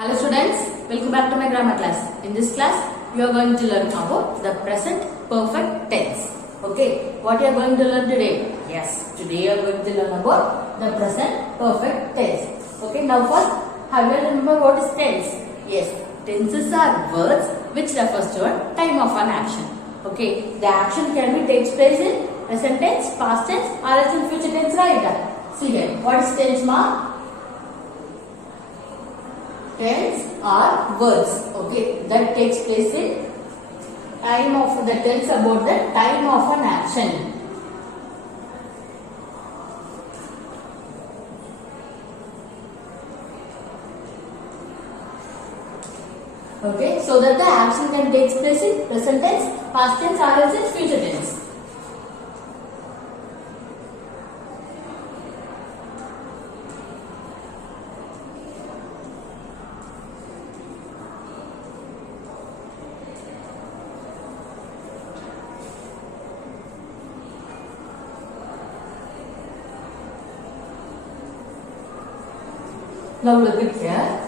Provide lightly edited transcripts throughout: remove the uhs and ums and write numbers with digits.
Hello students, welcome back to my grammar class. In this class, you are going to learn about the present perfect tense. Okay, what you are going to learn today? Yes, today you are going to learn about the present perfect tense. Okay, now first, have you remember what is tense? Yes, tenses are words which refers to a time of an action. Okay, the action can be takes place in present tense, past tense, or else in future tense, right? See here, what is tense, ma? Tense are words, okay, that takes place in time of the tense about the time of an action. Okay, so that the action can take place in present tense, past tense, or else in future tense. Now look at here.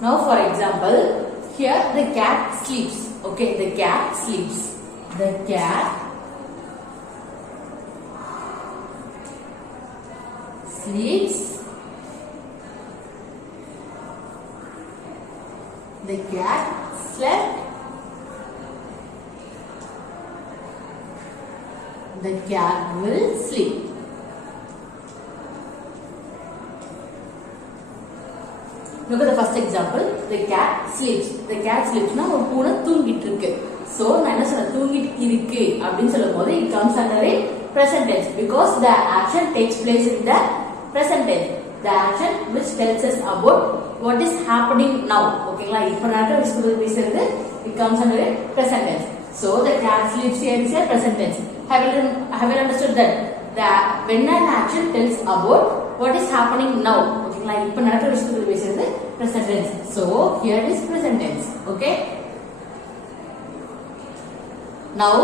Now for example, here the cat sleeps. Okay, the cat sleeps. The cat sleeps. The cat slept. The cat will sleep. Look at the first example. The cat sleeps. The cat sleeps. Now, ஒரு பூனை தூங்கிட்டு இருக்கு. So, நான் என்ன சொல்றேன்? தூங்கிட்டு இருக்கு அப்படின்னு சொல்லும்போது it comes under a present tense because the action takes place in the present tense. The action which tells us about what is happening now. Okay, இப்போ நான் பேசுறது it comes under a present tense. So, the cat sleeps here is a present tense. Have you understood that? When an action tells about what is happening now. இப்போ நடக்கிற விஷயத்தை பேசுறது present tense. So here is present tense. Okay. Now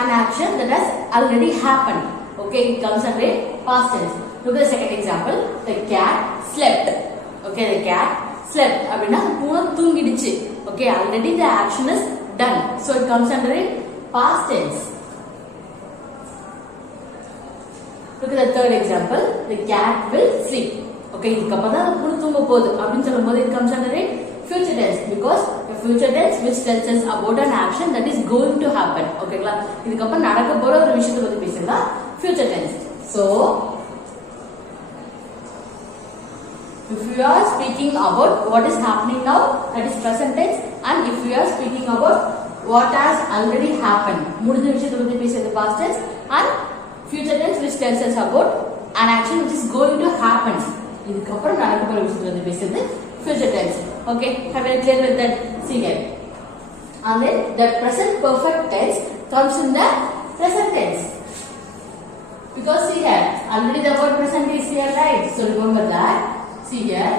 an action that has already happened. Okay, it comes under past tense. Look at the second example. The cat slept. Okay, the cat slept. அப்படினா பூனை தூங்கிடுச்சு. Okay, already the action is done. So it comes under past tense. Look at the third example. The cat will sleep. Okay, இதுக்கப்புறம் தான் பூனை தூங்க போகுது அப்படின்னு சொல்லும்போது it comes under a future tense because a future tense which tells us about an action that is going to happen. ஓகேங்களா, இதுக்கப்புறம் நடக்க போற ஒரு விஷயத்தை பத்தி பேசுறதா future tense. So if you are speaking about what is happening now, that is present tense, and if you are speaking about what has already happened, முடிஞ்ச விஷயத்தை பத்தி பேசுறது past tense, and future tense which tells us about an action which is going to happen. இதுக்கப்புறம் நடக்க போற விஷயத்தை பத்தி பேசுறது future tense. Okay, have you clear with that? See here. And then the present perfect tense comes in the present tense. Because see here, already the word present is here, right? So remember that. See here.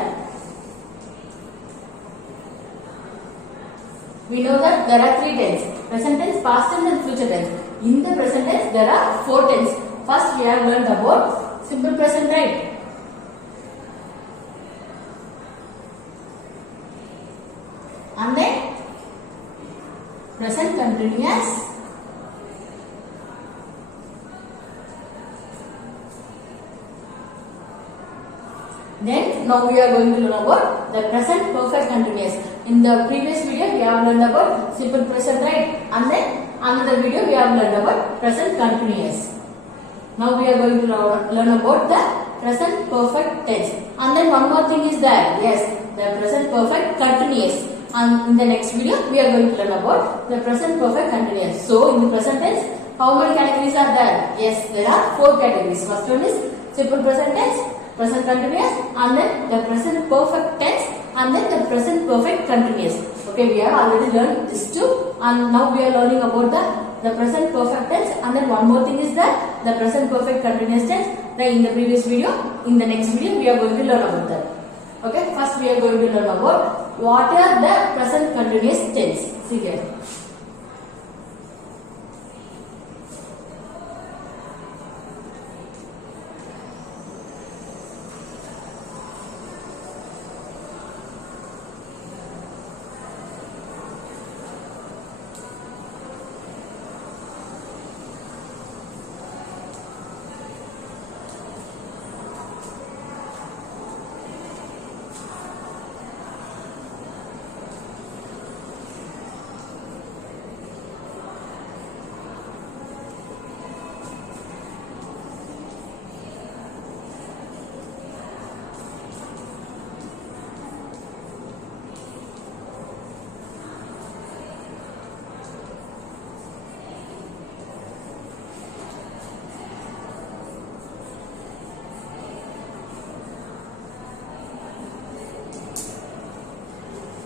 We know that there are three tenses: present tense, past tense, and future tense. In the present tense, there are four tenses. First, we have learned about simple present, right? And then present continuous, then now we are going to learn about the present perfect continuous. In the previous video we have learned about simple present, right? And then another video we have learned about present continuous. Now we are going to learn about the present perfect tense. And then one more thing is there. Yes, the present perfect continuous. And in the next video, we are going to learn about the present perfect continuous. So, in the present tense, how many categories are there? Yes, there are four categories. First one is simple present tense, present continuous, and then the present perfect tense, and then the present perfect continuous. Okay, we have already learned these two, and now we are learning about the present perfect tense, and then one more thing is that the present perfect continuous tense. In the previous video, in the next video, we are going to learn about that. Okay, first we are going to learn about what are the present continuous tense. See here.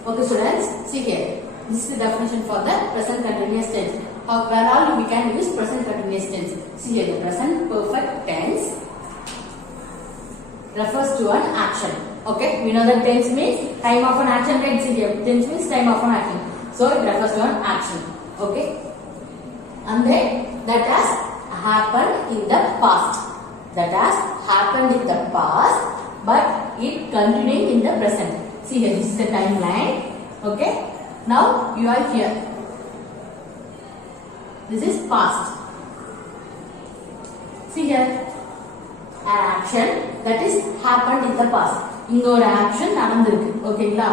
Okay students, see here. This is the definition for the present continuous tense. Where all we can use present continuous tense. See here, the present perfect tense refers to an action. Okay, we know that tense means time of an action, right? See here, tense means time of an action. So it refers to an action. Okay, and then that has happened in the past. That has happened in the past, but it continuing in the present. See here, this is the timeline. Okay, now you are here. This is past. See here, an action that is happened in the past. Inga or action நடந்திருக்கு. ஓகேங்களா?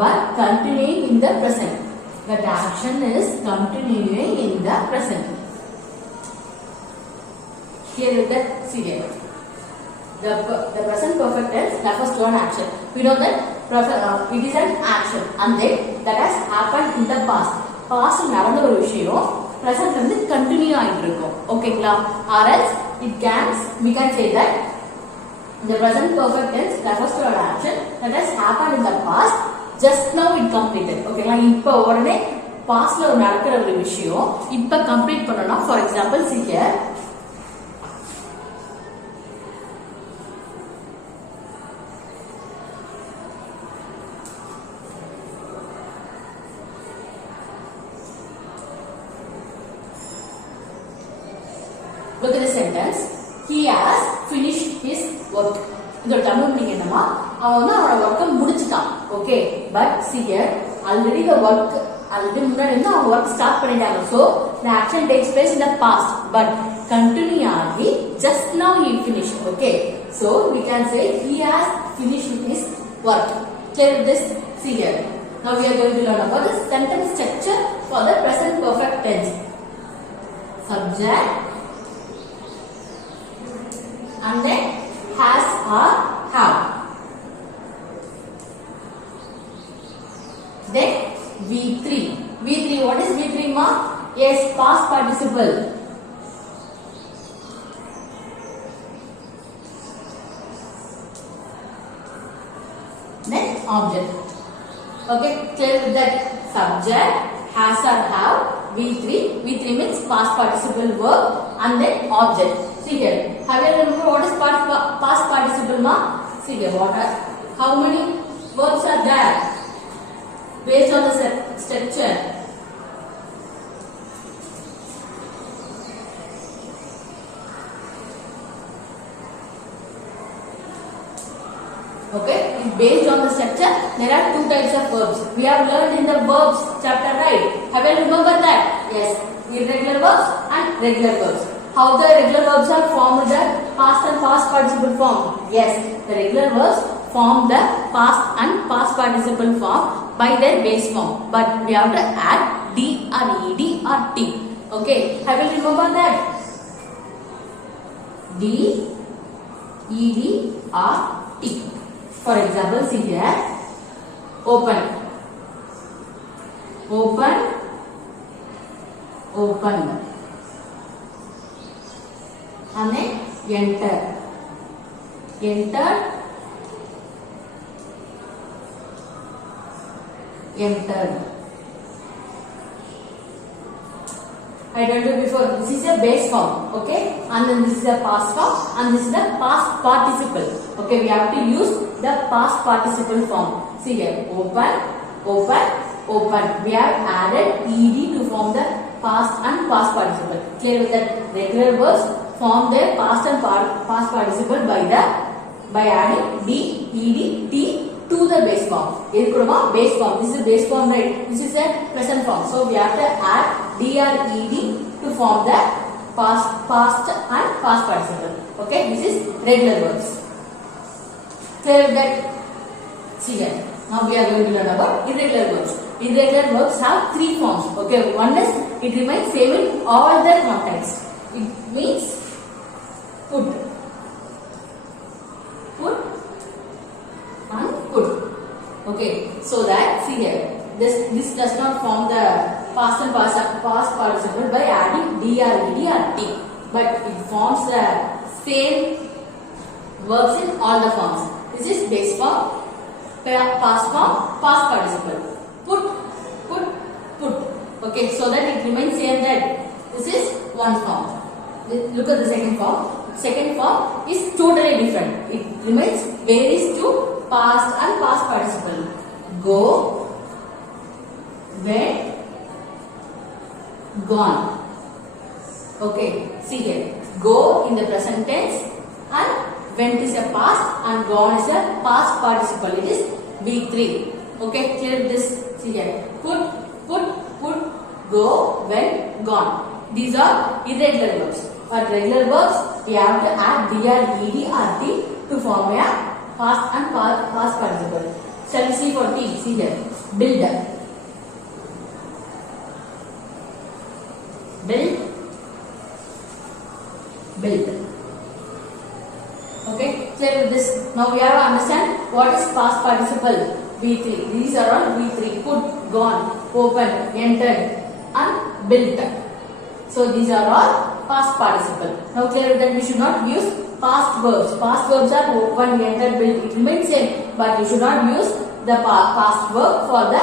But continuing in the present. That action is continuing in the present. Here is the see here. The present perfect tense refers to an action. We know that it is an action and then that has happened in the past. Past நடந்த ஒரு விஷயம் present வந்து continue ஆயிட்டு இருக்கும். ஓகேங்களா? Or else we can say that the present perfect tense refers to an action that has happened in the past. Just now it completed. ஓகேங்களா? இப்போ உடனே pastல நடக்கிற ஒரு விஷயம் இப்போ complete பண்ணனும். For example, see here. Look at the sentence. He has finished his work. இதோட Tamil meaning என்னமா அவன் வந்து அவனோட ஒர்க்கை முடிச்சிட்டான். Okay, but see here already the work already முன்னாடி வந்து அவன் ஒர்க் ஸ்டார்ட் பண்ணிட்டாங்க. So the action takes place in the past, but continue ஆகி just now he finished. Okay, so we can say he has finished his work. Clear with this? See here. Now we are going to learn about the sentence structure for the present perfect tense. Subject and then has or have. Then V3. V3, what is V3 ma? Yes, past participle. Then object. Okay, clear with that? Subject, has or have, V3. V3 means past participle verb and then object. See here. Have you remember what is past participle ma? See here. How many verbs are there? Based on the structure. Okay. Based on the structure, there are two types of verbs. We have learned in the verbs chapter, right? Have you remember that? Yes. Irregular verbs and regular verbs. How the regular verbs are formed the past and past participle form? Yes, the regular verbs form the past and past participle form by their base form. But we have to add D or ED or T. Okay, have you remember that? D, ED or T. For example, see here. Open. Open. Open. And then enter. Enter. Enter. I told you before, this is a base form, okay, and then this is a past form, and this is the past participle. Okay, we have to use the past participle form. See here, open, open, open. We have added ed to form the past and past participle. Clear with that? Regular verbs form their past and past participle by adding d, ed, t to the base form. Base form. This is base form, right? This is a present form. So we have to add dr, ed to form the past and past participle. Okay, this is regular verbs. Clear with that? See here. Now we are going to learn about irregular verbs. Irregular verbs have three forms. Okay, one is it remains same in all their contexts. It means put, and put. Okay, so that see here, this does not form the past and past participle by adding dr, ed or t, but it forms the same verbs in all the forms. This is base form, past form, past participle. Put. Okay, so that it remains same that this is one form. Look at the second form. Second form is totally different. It remains varies to past and past participle. Go, went, gone. Okay, see here. Go in the present tense and went is a past and gone is a past participle. It is V3. Okay, clear this. See here. Put, go, went, gone. These are irregular verbs. For regular verbs, we have to add dr, ed or t to form a past and past participle. Shall we see for t? See here. Build. Okay, clear with this. Now we have to understand what is past participle. V3. These are all V3. Put, gone, open, entered, and built. So these are all past participle. Now clear that we should not use past verbs. Past verbs are open, entered, built. It remains same, but you should not use the past verb for the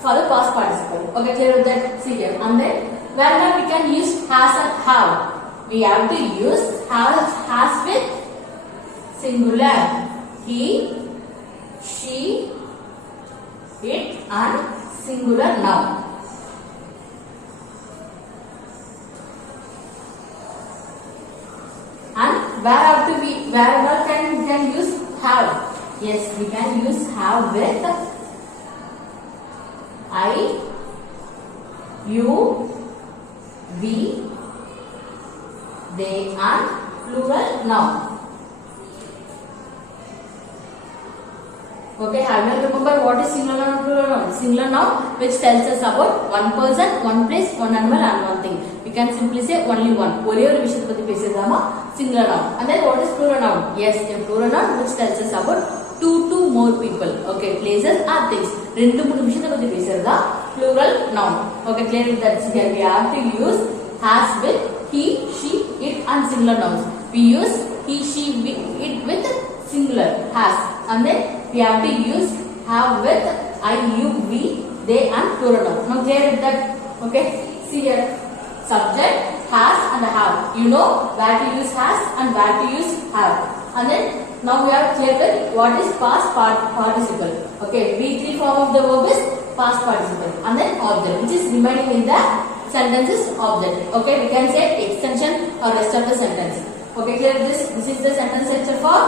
past participle. Okay, clear that. See here. And then wherever we can use has and have, we have to use has with singular. He, she, it, and singular noun. And where can we use have? Yes, we can use have with I, you, we, they, and plural noun. Okay, have you remember what is singular noun and plural noun? Singular noun which tells us about one person, one place, one animal and one thing. We can simply say only one. Singular noun. And then what is plural noun? Yes, a plural noun which tells us about two to more people. Okay, places or things. Plural noun. Okay, clear with that. Here we have to use has with he, she, it and singular nouns. We use he, she, it with singular has. And then we have to use have with I, you, we, they and plural noun. Now clear with that. Okay, see here. Subject, has and have. You know where to use has and where to use have. And then now we have cleared what is past participle. Okay, V3 form of the verb is past participle. And then object, which is remaining in the sentence is object. Okay, we can say extension or rest of the sentence. Okay, clear this. This is the sentence structure for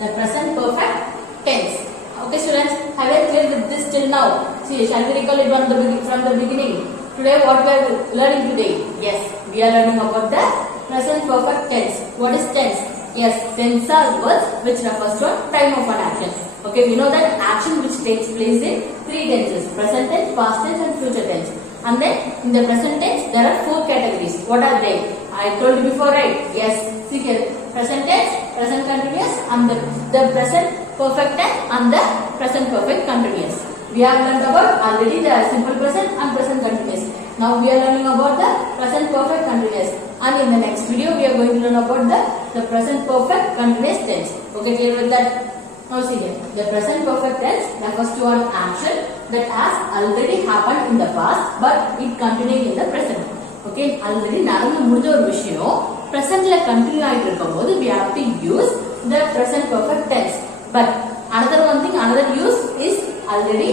the present perfect tense. Okay, students, have you cleared with this till now? See, shall we recall it from the beginning? Today, what we are learning today? Yes, we are learning about the present perfect tense. What is tense? Yes, tense are words which refers to time of an action. Okay, we know that action which takes place in three tenses: present tense, past tense, and future tense. And then in the present tense, there are four categories. What are they? I told you before, right? Yes. See here, present tense, present continuous, and the present perfect tense and the present perfect continuous. We have learned about already the simple present and present continuous. Now we are learning about the present perfect continuous. And in the next video, we are going to learn about the present perfect continuous tense. Okay, clear with that? Now see here, the present perfect tense refers to an action that has already happened in the past but it continuing in the present. Okay, already நடந்து முடிஞ்ச ஒரு விஷயம் presentல continue ஆயிட்டு இருக்கும்போது we have to use the present perfect tense. But another one thing, another use is already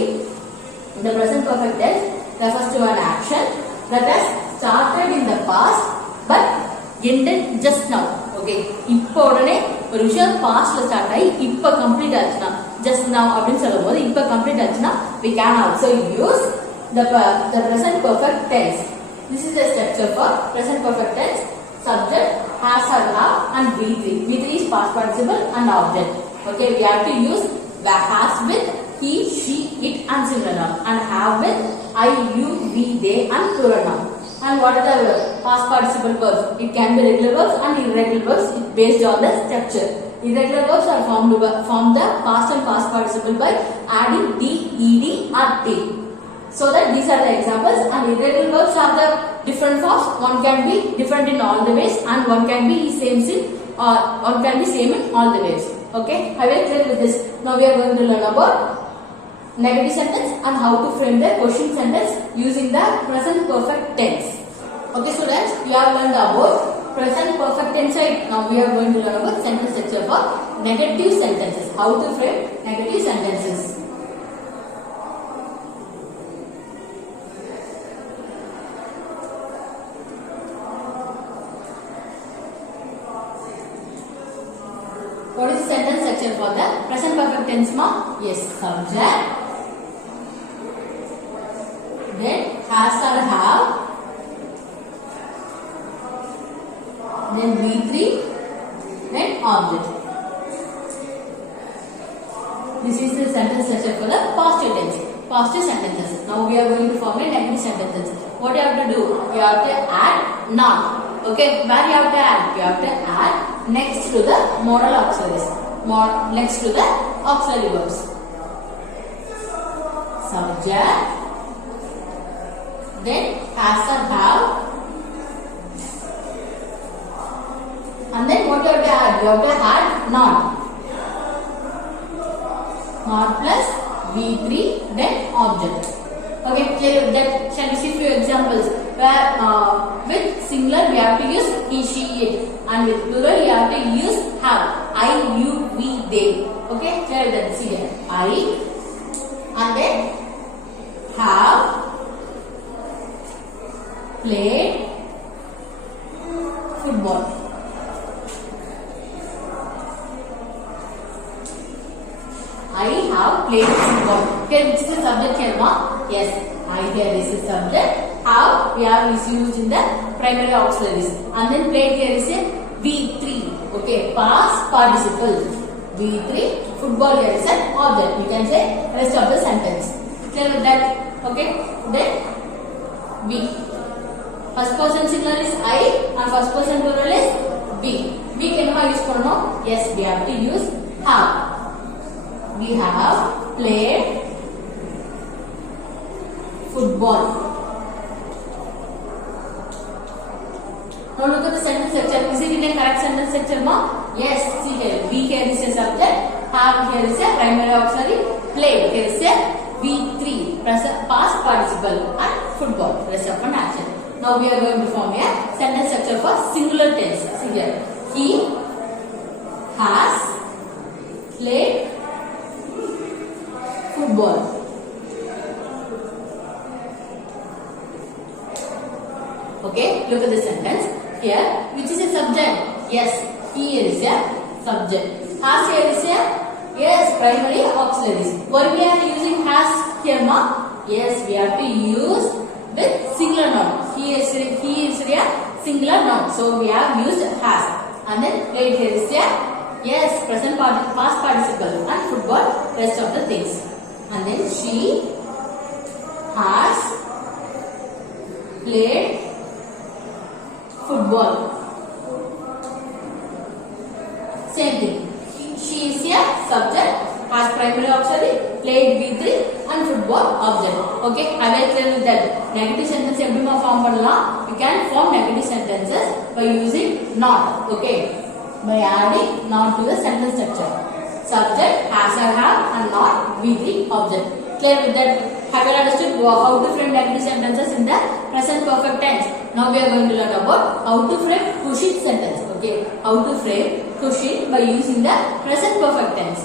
the present perfect tense refers to an action that has started in the past but ended just now. Okay, இப்போ உடனே ஒரு விஷயம் பாஸ்ட்ல start ஆகி இப்போ complete ஆச்சுன்னா just now அப்படின்னு சொல்லும்போது இப்போ கம்ப்ளீட் ஆச்சுன்னா we can also use the present perfect tense. This is the structure for present perfect tense. Subject, has or have and V3. V3 is past participle and object. Okay, we have to use the has with he, she, it and singular noun, and have with I, you, we, they and plural noun. And what are the past participle verbs? It can be regular verbs and irregular verbs based on the structure. Irregular verbs are form the past and past participle by adding d, ed or t. So that these are the examples, and irregular verbs are the different forms. One can be different in all the ways and one can be same in all the ways. Okay, I will clear with this. Now we are going to learn about negative sentence and how to frame the question sentence using the present perfect tense. Okay students, we have learned about present perfect tense. Now we are going to learn about sentence structure for negative sentences. How to frame negative sentences. What is the sentence structure for the present perfect tense, ma? Yes, subject, then has or have, then V3, then object. This is the sentence structure for the positive tense. Positive sentences. Now we are going to form a negative sentences. What you have to do? You have to add not. Okay, where you have to add? You have to add next to the modal auxiliaries. Next to the auxiliary verbs. Subject, then has or have, and then what you have to add? You have to add not. Not plus V3, then object. Okay, clear that. Shall we see few examples where with singular we have to use he, she, it, and with plural you have to use have. I, you, we, they. Okay, clear that. See here, I, and then have played football. I have played football. Here, which is the subject here, ma? Yes, I here is the subject. Have we have is used in the primary auxiliaries, and then played here is a V3. Okay, past participle. V3. Football here is an object. You can say rest of the sentence. Clear with that? Okay. Then V. First person singular is I, and first person plural is V. V can use for yes, we have to use have. We have played football. Now look at the sentence structure. Is it in a correct sentence structure, ma? Yes. See here, V here is a subject, have here is a primary auxiliary, played here is a V3, past participle, and football, rest of an action. Now we are going to form a sentence structure for singular tense. See here, he has played football. Okay, look at the sentence. Here, which is a subject? Yes, he is a subject. Has here is a yes, primary auxiliaries. Why we are using has here, ma? Yes, we have to use with singular noun. He is a singular noun, so we have used has. And then played here is a yes, present past participle, and football, rest of the things. And then she has played football. Same thing. She is a subject, has primary auxiliary, played V3 and football object. Okay, I will tell you that negative sentence எப்படி form பண்ணலாம்? You can form negative sentences by using not. Okay, by adding not to the sentence structure. subject, has or have, and not V3 object. Clear with that? Have you understood how to frame negative sentences in the present perfect tense? Now we are going to learn about how to frame question sentence. Okay, how to frame question by using the present perfect tense.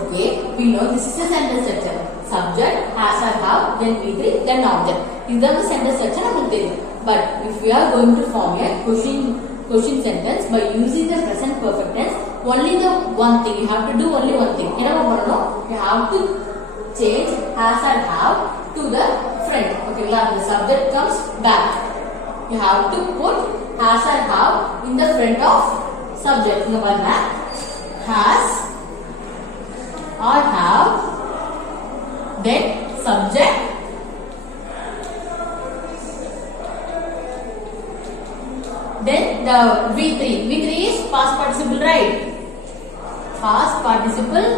Okay, we know this is a sentence structure. Subject, has or have, then V3, then object. This is the sentence structure. But if we are going to form a question sentence by using the present perfect tense, only the one thing you have to do, only one thing. You have to change has or have to the front. Okay, the subject comes back. You have to put has or have in the front of subject. Has or have, then subject, then the V3. V3 is past participle, right? Past participle.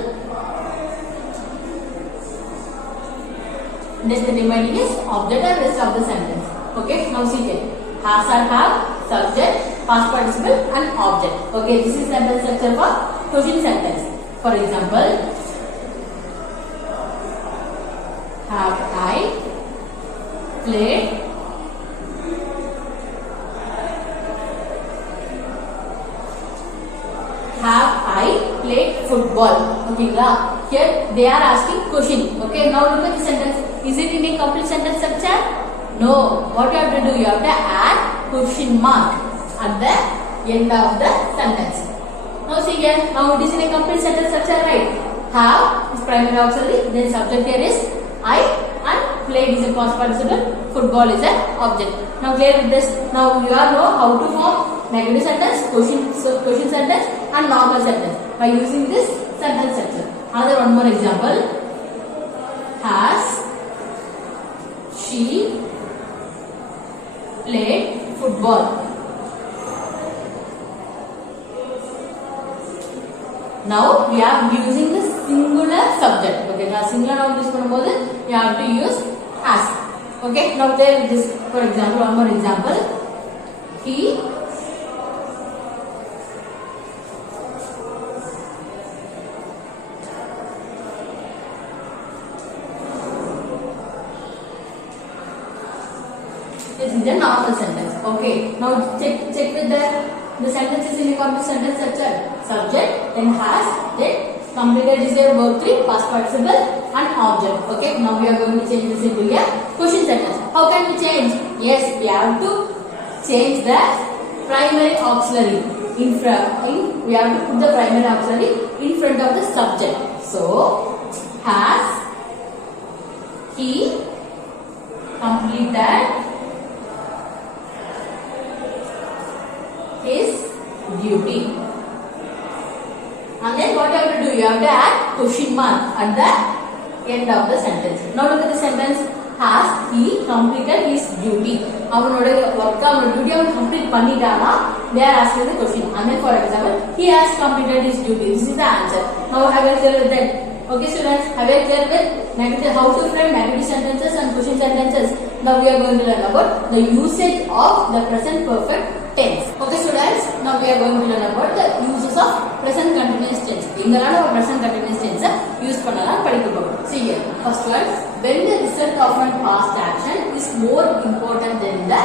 Then the remaining is object and rest of the sentence. Okay, now see here. Has or have, subject, past participle and object. Okay, this is sentence structure for question sentence. For example, have I played football? Okay, here they are asking question. Okay, now look at the sentence. Is it in a complete sentence structure? No. What you have to do? You have to add question mark at the end of the sentence. Now see here. Now it is in a complete sentence structure, right? Have is primary auxiliary. Then subject here is I, and played is a past participle. Football is an object. Now clear with this. Now you all know how to form negative sentence, question sentence, and normal sentence by using this sentence structure. Another one more example. Has she played football? Now we are using the singular subject. Okay, now singular noun use பண்ணும்போது you have to use has. Okay, now there is this. For example, one more example. He this is a normal sentence. Okay, now check with the sentence is in a complete sentence structure. Subject, then has, then completed is a verb 3, past participle and object. Okay, now we are going to change this into a question sentence. How can we change? Yes, we have to change the primary auxiliary in front. We have to put the primary auxiliary in front of the subject. So, has he completed his duty? And then what you have to do? You have to add question mark at the end of the sentence. Now look at the sentence. Has he completed his duty? அவனோட work அவனோட duty அவன் complete பண்ணிட்டானா? They are asking the question. And then for example, he has completed his duty. This is the answer. Now have you clear with that? Okay students, have you clear with negative, how to frame negative sentences and question sentences? Now we are going to learn about the usage of the present perfect tense. Okay students, now we are going to learn about the uses of present continuous tense. எங்களால ஒரு present continuous tense use பண்ணலாம் படிக்க போறோம். See here, first one, when the result of a past action is more important than the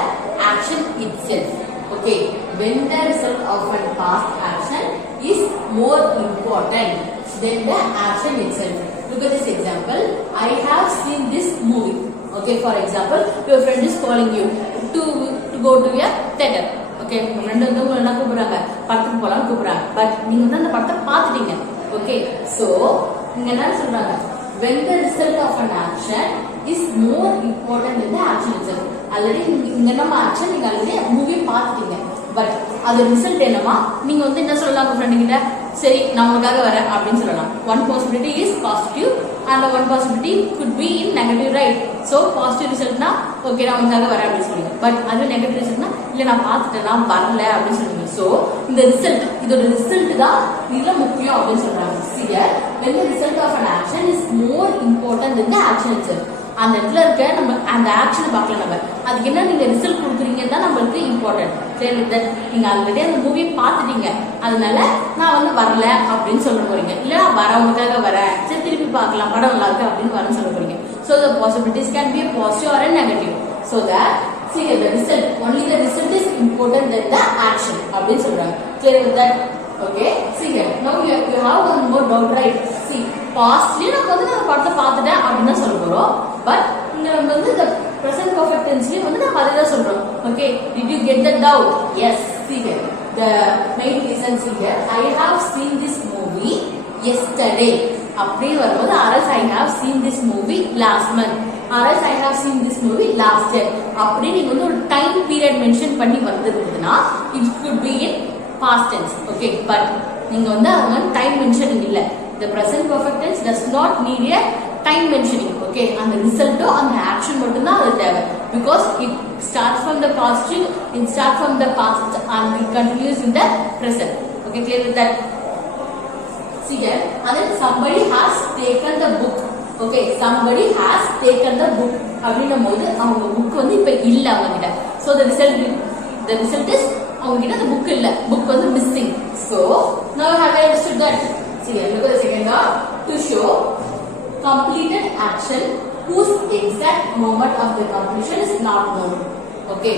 action itself. Okay, when the result of a past action is more important than the action itself. Look at this example. I have seen this movie. Okay, for example, your friend is calling you to go to a theater. Okay, your friend வந்து உங்களை என்ன கூப்பிடுறாங்க, படத்துக்கு போலாம் கூப்பிடுறாங்க. But நீங்க வந்து அந்த படத்தை பார்த்துட்டீங்க. Okay, so இங்க என்ன சொல்றாங்க? When the result of an action is more important than the action itself. Already இங்க நம்ம action நீங்க already movie பார்த்துட்டீங்க. பட் அது ரிசல்ட் என்னமா, நீங்க வந்து என்ன சொல்லலாம் உங்க ஃப்ரெண்ட் கிட்ட, சரி நான் உங்களுக்காக வரேன் அப்படின்னு சொல்லலாம். One possibility is positive and one possibility could be in negative, right? So positive resultனா ஓகே நான் உங்களுக்காக வரேன் அப்படின்னு சொல்லுங்க. பட் அது நெகட்டிவ் ரிசல்ட்னா இல்ல நான் பார்த்துட்டேன் நான் வரல அப்படின்னு சொல்லுங்க. So இந்த ரிசல்ட், இதோட ரிசல்ட் தான் இதுல முக்கியம் அப்படின்னு சொல்றாங்க. Here when the result of an action is more important than the action itself. அந்த இடத்துல இருக்க நம்ம அந்த ஆக்ஷன் பார்க்கல நம்ம அதுக்கு என்ன நீங்க ரிசல்ட் கொடுக்குறீங்கன்னு தான் நம்மளுக்கு இம்பார்ட்டன்ட். சரி நீங்க ஆல்ரெடி அந்த மூவி பார்த்துட்டீங்க அதனால நான் வந்து வரல அப்படின்னு சொல்ல போறீங்க, இல்ல வரவங்களுக்காக வரேன் சரி திருப்பி பார்க்கலாம் படம் நல்லா இருக்கு அப்படின்னு வரேன்னு சொல்ல போறீங்க. So the possibilities can be a positive or a negative. So that see the result, only the result is important than the action அப்படின்னு சொல்றாங்க. Clear with that? Okay, see here now you have one more doubt, right? See pastly நம்ம வந்து அந்த படத்தை பார்த்துட்டேன் அப்படின்னு சொல்ல போறோம், பட் இங்க நம்ம வந்து the present perfect tense வந்து நம்ம அதே தான் சொல்றோம். Okay, did you get the doubt? Yes, see here the main sentence here, I have seen this movie yesterday அப்படின்னு வரும்போது அரஸ் I have seen this movie last month, அரஸ் I have seen this movie last year அப்படி நீங்க வந்து ஒரு time period mention பண்ணி வந்திருக்குதுன்னா it could be in past tense. Okay, but நீங்க வந்து அவங்க டைம் மென்ஷனிங் இல்ல. The present perfect tense does not need a time mentioning. Okay, அந்த ரிசல்ட்டோ அந்த ஆக்ஷன் மட்டும் தான் அது தேவை, because it starts from the past, it starts from the past and it continues in the present. Okay, clear with that? See here, and then somebody has taken the book. Okay, somebody has taken the book அப்படின்னும் போது அவங்க book வந்து இப்ப இல்ல அவங்க கிட்ட. So the result is அவங்க கிட்ட அந்த புக் இல்ல, புக் வந்து missing. So now have I understood that? See here, look at the second one. To show completed action whose exact moment of the completion is not known. Okay,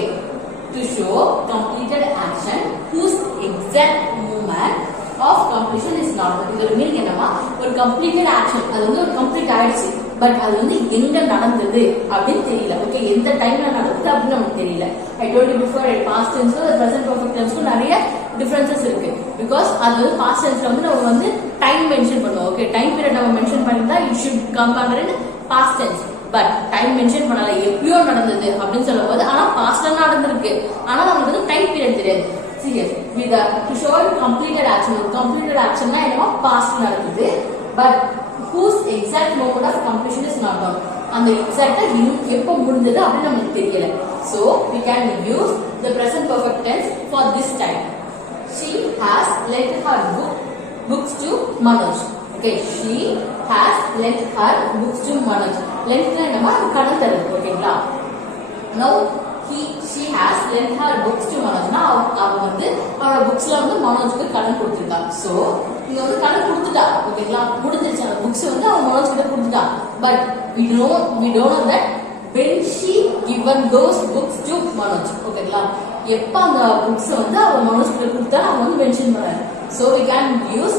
to show completed action whose exact moment of completion is not known. இதோட meaning என்னமா, ஒரு completed action அது வந்து ஒரு complete ஆயிடுச்சு, but அது வந்து எங்க நடந்தது அப்படின்னு தெரியல. ஓகே, எந்த டைம்ல நடந்தது அப்படின்னு நமக்கு தெரியல. I told you before, past tense and present perfect tense நிறைய டிஃபரன்சஸ் இருக்கு. பிகாஸ் அது வந்து பாஸ்ட் டென்ஸ்ல வந்து நம்ம வந்து டைம் மென்ஷன் பண்ணுவோம். ஓகே, டைம் பீரியட் நம்ம மென்ஷன் பண்ணிருந்தா it should come under in past tense. But time mention பண்ணல, எப்பயோ நடந்தது அப்படின்னு சொல்லும் போது ஆனா பாஸ்ட்ல நடந்திருக்கு, ஆனா நமக்கு வந்து டைம் பீரியட் தெரியாது. Serious with the to show completed action. Completed action na enna past nadakudhu, but whose exact moment of completion is not known. And the exact எப்போ முடிஞ்சது அப்படி நமக்கு தெரியல. So we can use the present perfect tense for this time. She has lent her books to Manoj. Okay, she has lent her books to Manoj. Lent na enna kadan tharudhu. Okay, now she has lent her books to Manoj. Now அவ வந்து அவளோட புக்ஸ்ல வந்து மனோஜ்க்கு கடன் கொடுத்துட்டா. So இங்க வந்து கடன் கொடுத்துட்டா. ஓகேங்களா, முடிஞ்சிருச்சு, அந்த புக்ஸ் வந்து அவ மனோஜ் கிட்ட கொடுத்துட்டா. But we don't know that when she given those books to Manoj. ஓகேங்களா, எப்ப அந்த புக்ஸ் வந்து அவ மனோஜ் கிட்ட கொடுத்தா அவ வந்து மென்ஷன் பண்றாங்க. So we can use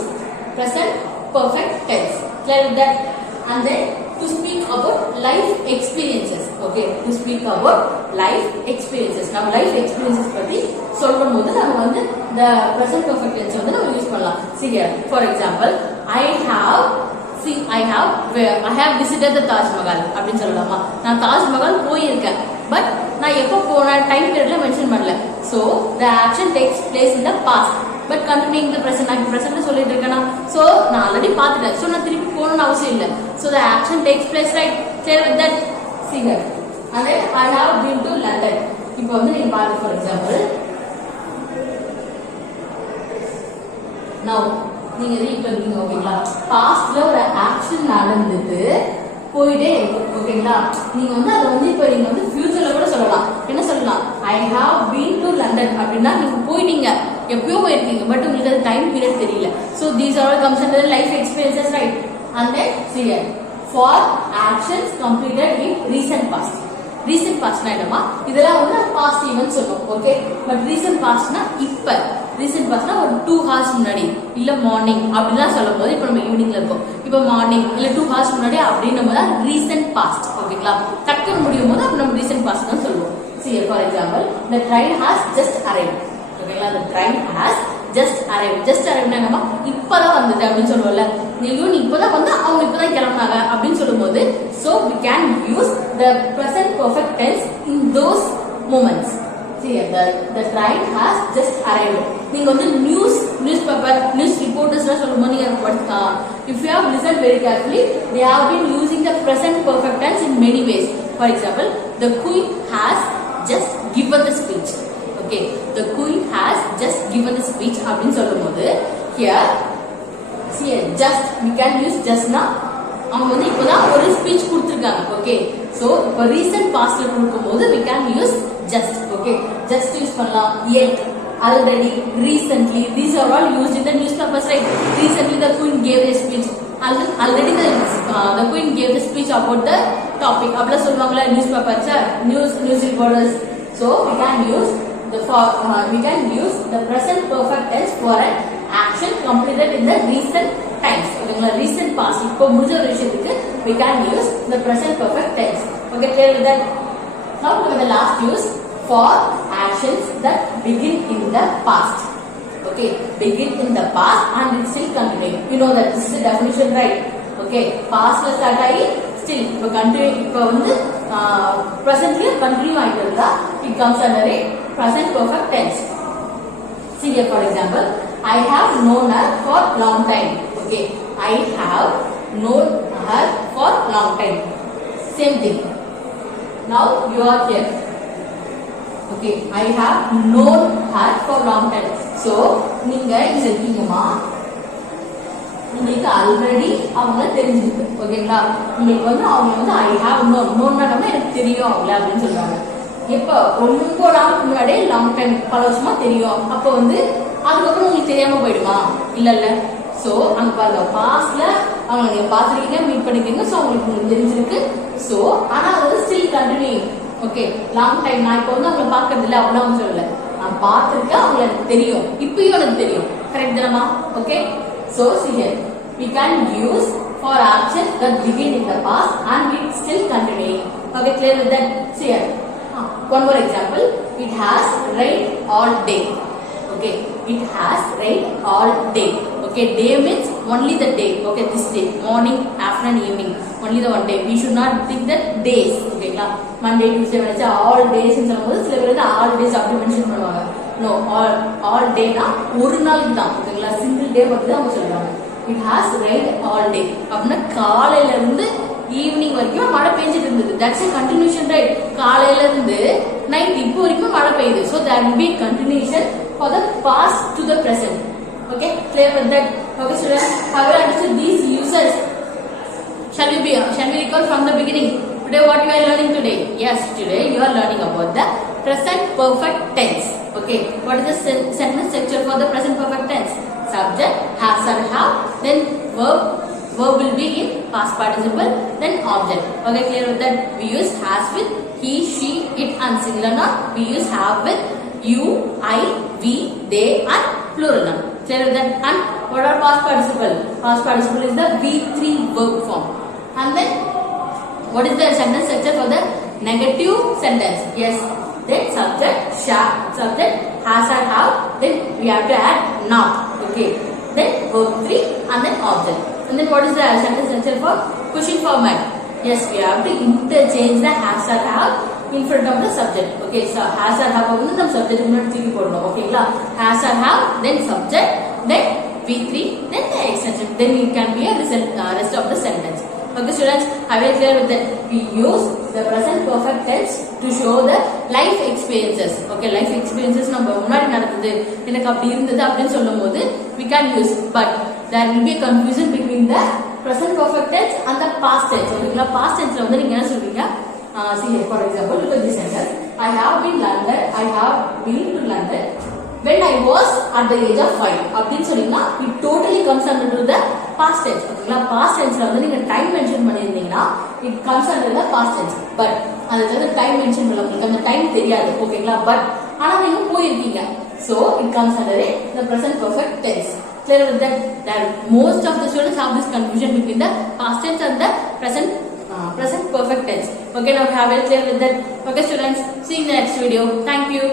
present perfect tense. Clear with that? And then to speak about life experiences. Okay, to speak about life experiences. Now life experiences பத்தி சொல்லும்போது நம்ம வந்து the present perfect tense வந்து நம்ம use பண்ணலாம். See here, for example, I have visited the Taj Mahal அப்படின்னு சொல்லலாமா. நான் தாஜ் மஹால் போயிருக்கேன், பட் நான் எப்போ போன டைம் பீரியட்ல மென்ஷன் பண்ணல. So the action takes place in the past, but continuing the present. நான் பிரசன்ட்ல சொல்லிட்டு இருக்கேனா, so நான் ஆல்ரெடி பார்த்துட்டேன், so நான் திருப்பி போகணும்னு அவசியம் இல்லை. So the action takes place, right? Clear with that? See here, and then I have been to London. இப்போ வந்து நீங்க பாருங்க, for example, now நீங்க ரீட் பண்ணுவீங்க. ஓகேங்களா, பாஸ்ட்ல ஒரு ஆக்ஷன் நடந்துட்டு போயிட்டே இருக்கும். ஓகேங்களா, நீங்க வந்து அதை வந்து இப்போ நீங்க வந்து ஃபியூச்சர்ல கூட சொல்லலாம். என்ன சொல்லலாம், I have been to London அப்படின்னா நீங்க போயிட்டீங்க, எப்பயோ போயிருக்கீங்க, பட் உங்களுக்கு அது டைம் பீரியட் தெரியல. So these are comes under life experiences, right? And then see here, for actions completed in recent past. Recent பாஸ்ட்னா என்னமா, இதெல்லாம் வந்து பாஸ்ட் ஈவென்ட் சொல்லுவோம். ஓகே, பட் ரீசன்ட் பாஸ்ட்னா இப்ப. ரீசன்ட் பாஸ்ட்னா ஒரு 2 hours முன்னாடி, இல்ல மார்னிங் அப்படிலாம் சொல்லும் போது இப்போ நம்ம ஈவினிங்ல இருக்கோம், இப்போ மார்னிங் இல்ல 2 hours முன்னாடி அப்படின்னு நம்ம தான் ரீசன்ட் பாஸ்ட். ஓகேங்களா, டக்குன்னு முடியும் போது அப்ப நம்ம ரீசன்ட் பாஸ்ட் தான் சொல்லுவோம். See here, for example, the train has just arrived. ஓகேங்களா, the train has just arrived. just arrivedனா என்னமா, இப்பதான் வந்தது அப்படின்னு சொல்லுவோம்ல. நீ இப்பதான் வந்து அவங்க இப்பதான் கிளம்பினாங்க அப்படின்னு சொல்லும்போது, so we can use the present perfect tense in those moments. See here, the train has just arrived. நீங்க வந்து newspaper news reportersலாம் சொல்லும்போது நீங்க if you have listened very carefully, they have been using the present perfect tense in many ways. For example, the queen has just given the speech. Okay, the queen has just given the speech அப்படின்னு சொல்லும்போது here see here, just we can use just na அவங்க வந்து இப்போதான் ஒரு speech கொடுத்துருக்காங்க. Okay, So இப்போ recent pastல கொடுக்கும்போது we can use just. Okay, just use பண்ணலாம். Yet, already, recently, these are all used in the newspapers, right? Recently the queen gave a speech. Already the queen gave the speech about the topic. அப்பல சொல்வாங்களா newspaper news reporters. So we can use the present perfect tense for an action completed in the recent times. ஓகேங்களா recent past இப்போ முடிஞ்ச ஒரு விஷயத்துக்கு we can use the present perfect tense. Okay, clear with that? Now look at the last use for actions that begin in the past. Okay, begin in the past and it still continuing. You know that this is the definition, right? Okay, past la start ஆகி still இப்போ continue இப்போ வந்து presently continue ஆயிட்டு இருந்தா it comes under a present perfect tense. See here, for example, I have known her for long time. Okay, I have known her for long time. Same thing. Now you are here. Okay, I have known her for long time. So நீங்க இங்க இருக்கீங்கமா, உங்களுக்கு already அவங்கள தெரிஞ்சிருக்கு. ஓகேங்களா, உங்களுக்கு வந்து அவங்க வந்து I have known எனக்கு தெரியும் அவங்கள அப்படின்னு சொல்றாங்க. இப்போ ரொம்ப நாளுக்கு முன்னாடியே லாங் டைம் பல வருஷமா தெரியும். அப்போ வந்து அதுக்கப்புறம் உங்களுக்கு தெரியாம போயிடுமா? இல்ல. சோ அங்க பாருங்க, பாஸ்ட்ல அவங்க நீங்க பாத்துருக்கீங்க, மீட் பண்ணிருக்கீங்க, சோ உங்களுக்கு தெரிஞ்சிருக்கு. சோ ஆனா அது still continue. Okay, long time நான் இப்போ வந்து அவங்களை பாக்குறது இல்ல அவ்வளவு சொல்லல, நான் பார்த்திருக்கேன், அவங்களை எனக்கு தெரியும், இப்பயும் எனக்கு தெரியும். கரெக்ட் தானமா? Okay, so see here we can use for actions that begin in the past and it still continuing. Okay, clear with that? See here, one more example. It has rained all day. Okay, it has rained all day. Okay, day means only the day. Okay, this day, morning, afternoon, evening, only the one day. We should not think that days. Okay, Monday, Tuesday, Wednesday, all days in some words, all days அப்படி mention பண்ணுவாங்க. No, all day na ஒரு நாள் தான். ஓகேங்களா, single day மட்டும் தான் அவங்க சொல்றாங்க. It has rained all day. அப்படின்னா காலையில இருந்து ஈவினிங் வரைக்கும் மழை பெஞ்சிட்டு இருந்தது. That's a continuation, right? காலையில இருந்து நைட் இப்போ வரைக்கும் மழை பெய்யுது. So there will be continuation for the past to the present. Okay, clear with that? Okay, students, have you understood these uses? Shall we recall from the beginning? Today what you are learning today? Yes, today you are learning about the present perfect tense. Okay, what is the sentence structure for the present perfect tense? Subject, has or have, then verb will be in past participle, then object. Okay, clear with that? We use has with he, she, it and singular noun. We use have with you, I, we, they and plural noun. Clear with that? And what are past participle? Past participle is the V3 verb form. And then what is the sentence structure for the negative sentence? Yes, then subject, subject, has or have, then we have to add not. Okay, then verb 3 and then object. And then what is the sentence structure for question format? Yes, we have to interchange the has or have in front of the subject. Okay, so has or have வந்து நம்ம subject முன்னாடி தூக்கி போடணும். ஓகேங்களா, has or have, then subject, then V3, then the extension, then it can be a rest of the sentence. Okay, students, are you clear with that? We use the present perfect tense to show the life experiences. Okay, life experiences நம்ம முன்னாடி நடந்தது, எனக்கு அப்படி இருந்தது அப்படின்னு சொல்லும்போது we can use, but there will be a confusion between the present perfect tense and the past tense. ஓகேங்களா, past tenseல வந்து நீங்க என்ன சொல்வீங்க? See here, for example, look at this sentence. I have been to London when I was at the age of 5. அப்படின்னு சொன்னீங்கன்னா it totally comes under the past tense. ஓகேங்களா, past tenseல வந்து நீங்க டைம் மென்ஷன் பண்ணிருந்தீங்கன்னா it comes under the past tense. But அதுல time mention பண்ணல, உங்களுக்கு அந்த டைம் தெரியாது. ஓகேங்களா, பட் ஆனா நீங்க போயிருக்கீங்க, so it comes under the present perfect tense. Clear with that? That most of the students have this confusion between the past tense and the present perfect tense. Okay, now we have it clear with that. Okay, students, see you in the next video. Thank you.